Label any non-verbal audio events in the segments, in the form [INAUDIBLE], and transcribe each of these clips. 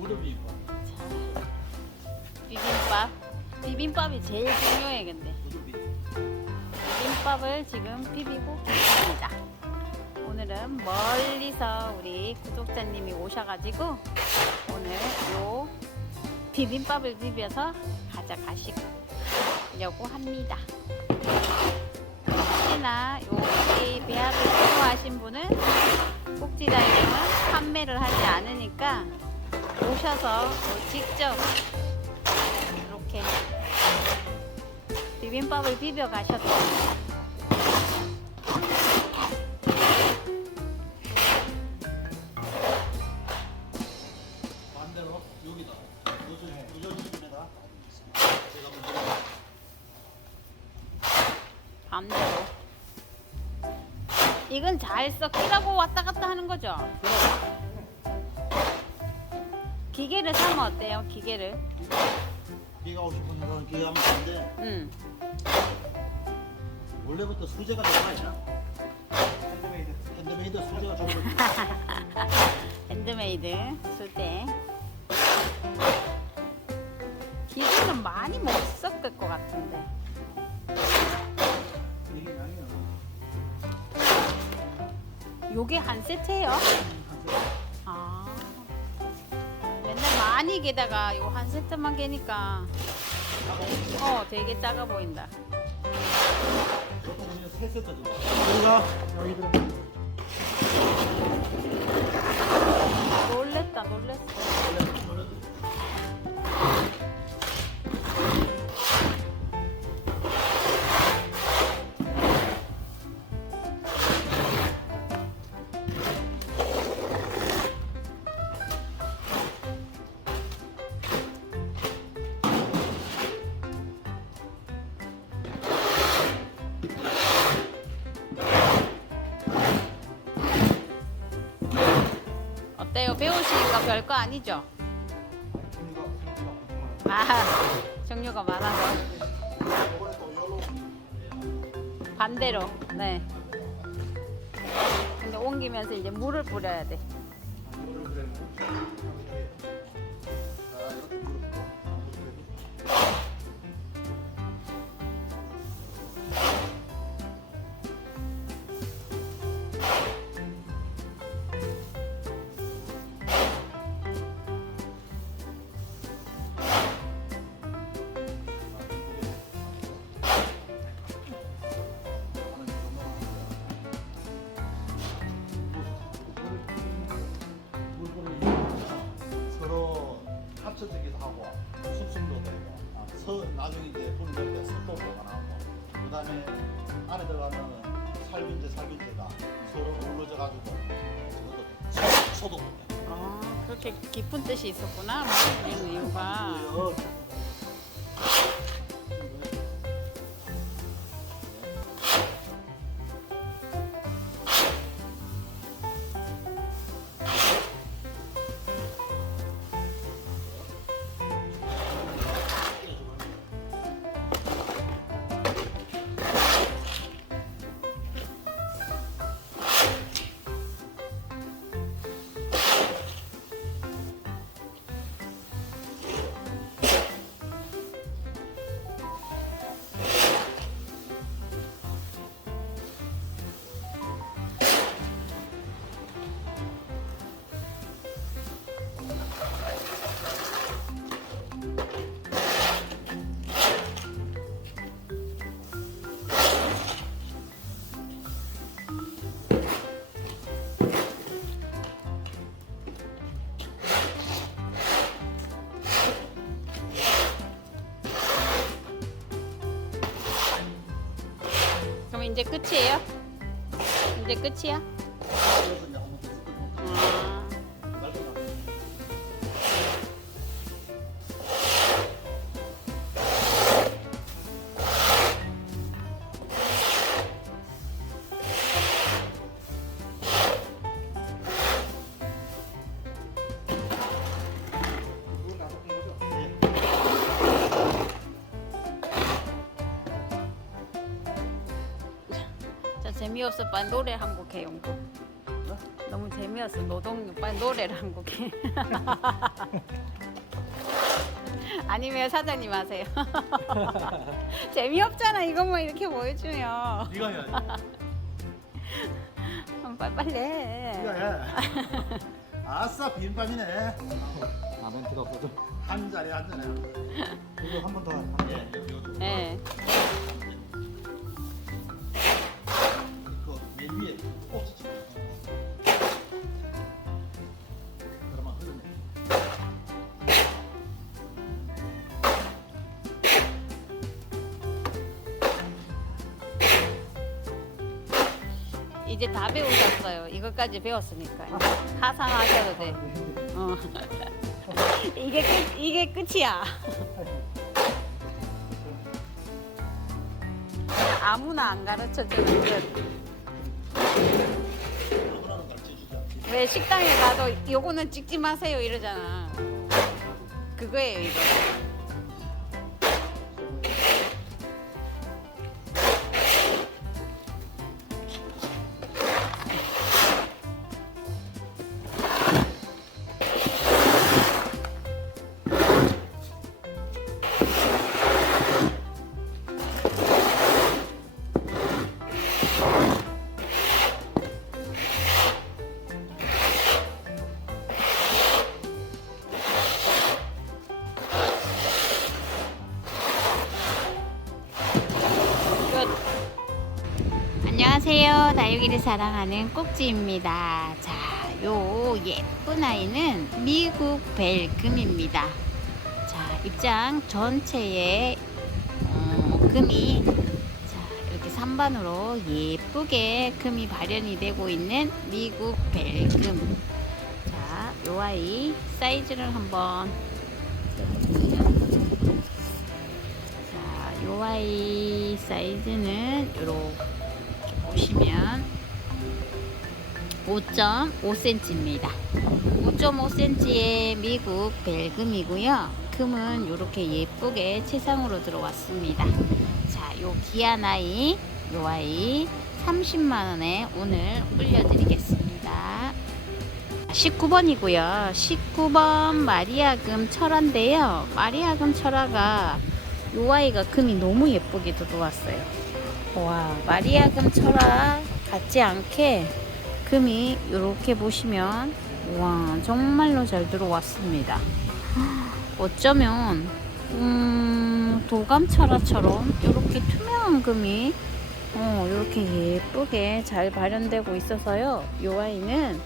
고도비빔밥. 자, 비빔밥. 비빔밥이 제일 중요해 근데. 비빔밥을 지금 비비고 계십니다. 오늘은 멀리서 우리 구독자님이 오셔가지고 오늘 요 비빔밥을 비벼서 가져가시려고 합니다. 혹시나 여기 배합을 필요하신 분은 꼭지다이빙은 판매를 하지 않으니까 오셔서 또 직접 이렇게 비빔밥을 비벼 가셔도 반대로 여기다. 제가 먼저 반대로. 이건 잘 섞이라고 왔다 갔다 하는 거죠? 기계를 사면 어때요? 기계를 비가 오고 싶은 건 기가 막히는데 응. 원래부터 수제가 좋아 아니야? 핸드메이드. 핸드메이드 수제가 좋은 거지. 핸드메이드 수제 기계는 많이 못 섞을 것 같은데 이게 아니야. 요게 한 세트예요? 많이 게다가 요 한 세트만 게니까 어 되게 작아 보인다 세 세트. 여기가 여기 들어. 놀랬다 놀랬어 어때요 배우시니까 별거 아니죠? 아 종류가 많아서. 반대로 네. 근데 옮기면서 이제 물을 뿌려야 돼 나중에 이제 분이 될때 습도 보관하고 그 다음에 안에 들어가면 살균제 살균제가 서로 어우러져 가지고 그것도 돼. 소- 소독도 돼. 아 그렇게 깊은 뜻이 있었구나 그런 이유가 이제 끝이에요? 이제 끝이야? 재미없어 빨리 노래 한 곡 해, 용구. 너무 재미 재미없어 노동요 빨리 노래를 한 곡 해. [LAUGHS] 아니면 사장님 하세요. [LAUGHS] 재미없잖아 이것만 이렇게 보여주면 네가 해야지. [LAUGHS] 어, 빨리 빨리 해. 네가 해. 아싸 비빔밥이네. 아멘트가 없어져. 한 자리 한 자리. 이거 한 번 더. 예, 여 이제 다 배우셨어요. 이것까지 배웠으니까 하산하셔도 돼. 어. [LAUGHS] 이게 끝 이게 끝이야. 아무나 안 가르쳐 주는 않지. 왜 식당에 가도 요거는 찍지 마세요 이러잖아. 그거예요 이거. 다육이를 사랑하는 꼭지입니다. 자, 요 예쁜 아이는 미국 벨금입니다. 자, 입장 전체에 어, 금이 자, 이렇게 3반으로 예쁘게 금이 발현이 되고 있는 미국 벨금. 자, 요 아이 사이즈를 한번 자, 요 아이 사이즈는 이렇게 보시면 5.5cm입니다. 5.5cm의 미국 벨금이고요. 금은 이렇게 예쁘게 채상으로 들어왔습니다. 자, 요 귀한 아이, 요 아이 30만 원에 오늘 올려드리겠습니다. 19번이고요. 19번 마리아금 철화인데요. 마리아금 철화가 요 아이가 금이 너무 예쁘게 들어왔어요. 와, 마리아 금 철화 같지 않게 금이 이렇게 보시면 와, 정말로 잘 들어왔습니다. 어쩌면 음, 도감 철화처럼 이렇게 투명한 금이 어, 이렇게 예쁘게 잘 발현되고 있어서요. 요 아이는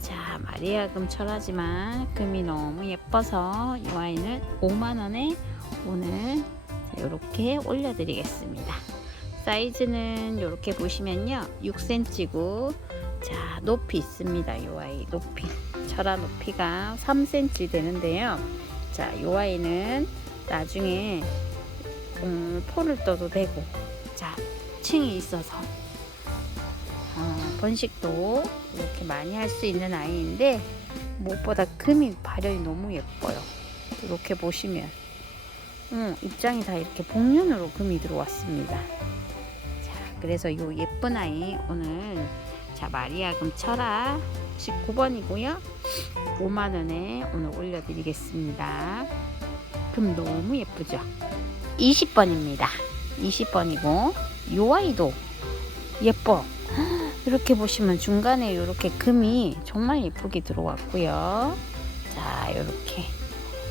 자, 마리아 금 철하지만 금이 너무 예뻐서 이 아이는 5만 원에 오늘 이렇게 올려드리겠습니다. 사이즈는 이렇게 보시면요, 6cm고 자 높이 있습니다. 이 아이 높이 철화 높이가 3cm 되는데요. 자, 이 아이는 나중에 음, 포를 떠도 되고 자 층이 있어서 어, 번식도 이렇게 많이 할 수 있는 아이인데 무엇보다 금이 발현이 너무 예뻐요. 이렇게 보시면 음, 입장이 다 이렇게 복륜으로 금이 들어왔습니다. 자, 그래서 이 예쁜 아이 오늘 자 마리아금 철화 19번이고요. 5만 원에 오늘 올려드리겠습니다. 금 너무 예쁘죠? 20번입니다. 20번이고 요 아이도 예뻐. 이렇게 보시면 중간에 이렇게 금이 정말 예쁘게 들어왔고요. 자, 이렇게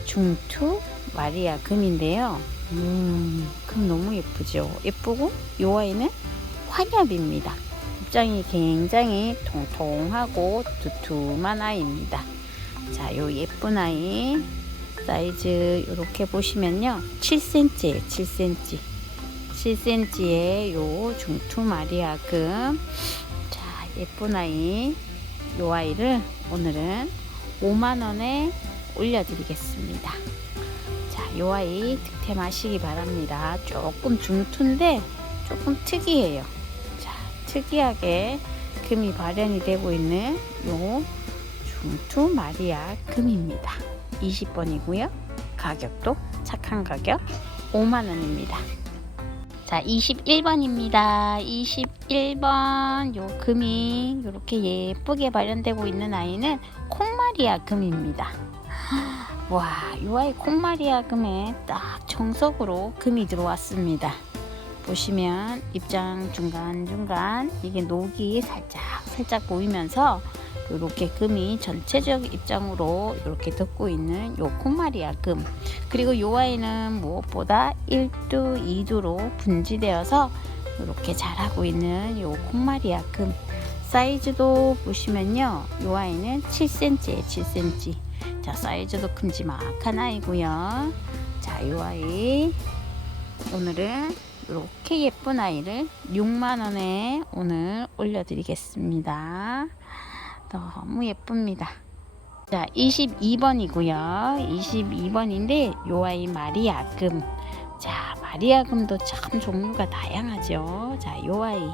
중투 마리아 금인데요. 음, 금 너무 예쁘죠? 예쁘고 요 아이는 환엽입니다. 입장이 굉장히 통통하고 두툼한 아이입니다. 자, 요 예쁜 아이 사이즈 이렇게 보시면요. 7cm예요. 7cm. 7cm의 요 중투 마리아금. 자, 예쁜 아이. 요 아이를 오늘은 5만 원에 올려드리겠습니다. 자, 요 아이 득템하시기 바랍니다. 조금 중투인데 조금 특이해요. 자, 특이하게 금이 발현이 되고 있는 요 중투 마리아 금입니다. 20번이고요. 가격도 착한 가격 5만 원입니다. 자, 21번입니다. 21번 요 금이 이렇게 예쁘게 발현되고 있는 아이는 콩마리아 금입니다. [GASPS] 와, 이 아이 콩마리아 금에 딱 정석으로 금이 들어왔습니다. 보시면 입장 중간중간 이게 녹이 살짝 살짝 보이면서 이렇게 금이 전체적 입장으로 이렇게 덮고 있는 요 콩마리아 금. 그리고 요 아이는 무엇보다 1두, 2두로 분지되어서 이렇게 자라고 있는 요 콩마리아 금. 사이즈도 보시면요 요 아이는 7cm에 7cm 자 사이즈도 큼지막한 아이고요. 자 요 아이. 오늘은 이렇게 예쁜 아이를 6만원에 오늘 올려드리겠습니다. 너무 예쁩니다. 자 22번이고요. 22번인데 요 아이 마리아금. 자 마리아금도 참 종류가 다양하죠. 자 요 아이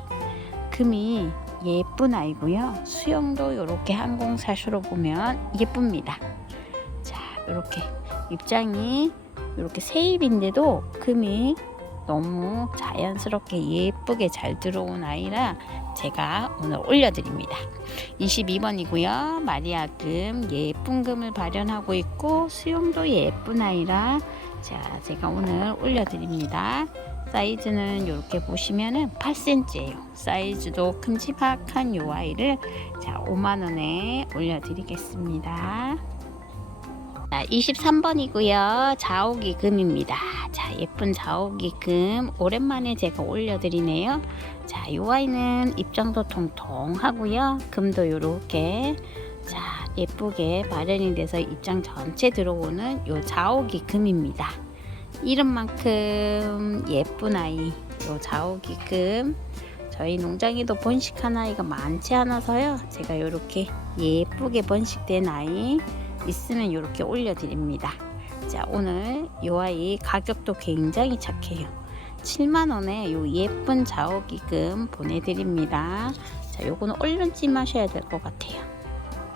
금이 예쁜 아이고요. 수영도 이렇게 항공사슈로 보면 예쁩니다. 자 이렇게 입장이 이렇게 세입인데도 금이 너무 자연스럽게 예쁘게 잘 들어온 아이라 제가 오늘 올려드립니다. 22번이고요. 마리아금 예쁜 금을 발현하고 있고 수영도 예쁜 아이라 자 제가 오늘 올려드립니다. 사이즈는 이렇게 보시면은 8cm예요. 사이즈도 큼지막한 요 아이를 자 5만 원에 올려드리겠습니다. 자, 23번이고요. 자오기 금입니다. 자, 예쁜 자오기 금 오랜만에 제가 올려드리네요. 자, 이 아이는 입장도 통통하고요. 금도 이렇게 자 예쁘게 마련이 돼서 입장 전체 들어오는 요 자오기 금입니다. 이름만큼 예쁜 아이 요 자오기 금 저희 농장에도 번식한 아이가 많지 않아서요. 제가 이렇게 예쁘게 번식된 아이 있으면 이렇게 올려드립니다. 자 오늘 이 아이 가격도 굉장히 착해요. 7만원에 요 예쁜 자오기금 보내드립니다. 자 요거는 얼른찜 하셔야 될 것 같아요.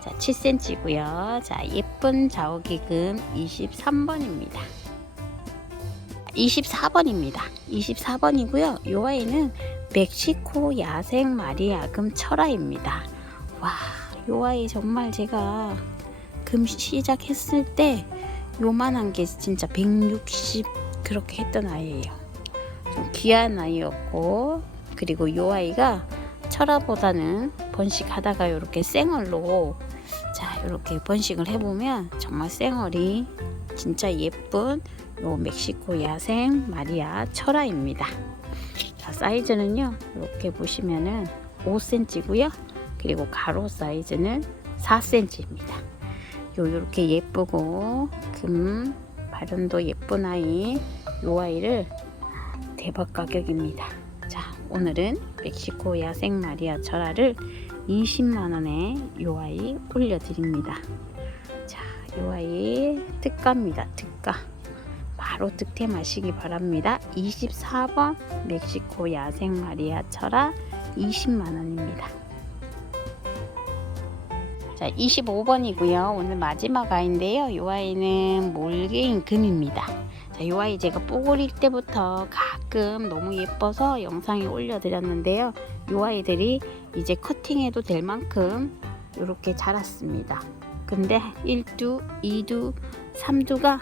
자 7cm고요. 자 예쁜 자오기금 23번입니다. 24번입니다. 24번이고요. 요 아이는 멕시코 야생 마리아금 철아입니다. 와, 요 아이 정말 제가 금 시작했을 때 요만한 게 진짜 160 그렇게 했던 아이예요. 좀 귀한 아이였고 그리고 요 아이가 철화보다는 번식하다가 이렇게 생얼로 자 이렇게 번식을 해보면 정말 생얼이 진짜 예쁜 요 멕시코 야생 마리아 철화입니다. 자 사이즈는요 이렇게 보시면은 5cm고요. 그리고 가로 사이즈는 4cm입니다. 요 이렇게 예쁘고 금 발음도 예쁜 아이 요 아이를 대박 가격입니다. 자 오늘은 멕시코 야생 마리아 철화를 20만원에 요 아이 올려드립니다. 자, 요 아이 특가입니다. 특가. 바로 득템하시기 바랍니다. 24번 멕시코 야생 마리아 철화 20만원입니다. 자, 25번이고요. 오늘 마지막 아이인데요. 이 아이는 몰개인 금입니다. 자, 이 아이 제가 뽀글일 때부터 가끔 너무 예뻐서 영상에 올려드렸는데요. 이 아이들이 이제 커팅해도 될 만큼 이렇게 자랐습니다. 근데 1두, 2두, 3두가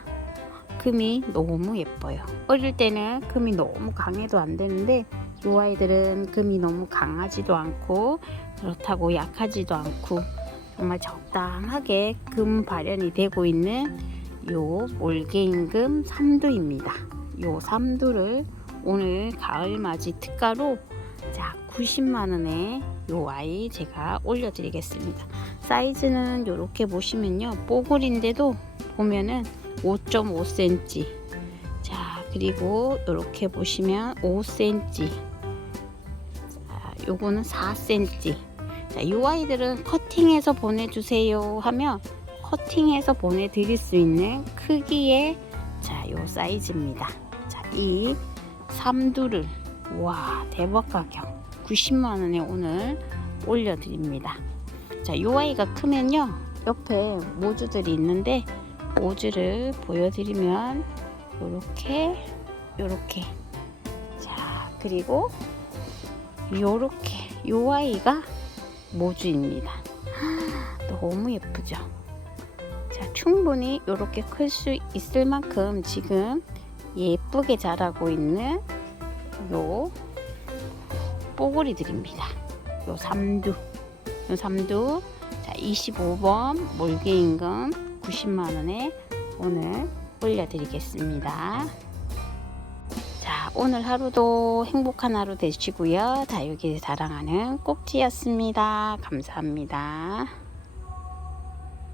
금이 너무 예뻐요. 어릴 때는 금이 너무 강해도 안 되는데 이 아이들은 금이 너무 강하지도 않고 그렇다고 약하지도 않고 정말 적당하게 금 발현이 되고 있는 요 몰개임금 3두입니다. 요 3두를 오늘 가을맞이 특가로 자 90만원에 요 아이 제가 올려드리겠습니다. 사이즈는 이렇게 보시면요 뽀글인데도 보면은 5.5cm 자 그리고 이렇게 보시면 5cm 자 요거는 4cm 자, 이 아이들은 커팅해서 보내주세요 하면 커팅해서 보내드릴 수 있는 크기의 자, 요 사이즈입니다. 자, 이 삼두를 와 대박 가격 90만 원에 오늘 올려드립니다. 자, 이 아이가 크면요 옆에 모주들이 있는데 모주를 보여드리면 요렇게 요렇게 자 그리고 요렇게 요 아이가 모주입니다. 너무 예쁘죠? 자, 충분히 이렇게 클 수 있을 만큼 지금 예쁘게 자라고 있는 요 뽀글이들입니다. 요 삼두, 요 삼두, 자 25번 몰개 임금 90만 원에 오늘 올려드리겠습니다. 자, 오늘 하루도 행복한 하루 되시고요. 다육이 사랑하는 꼭지였습니다. 감사합니다.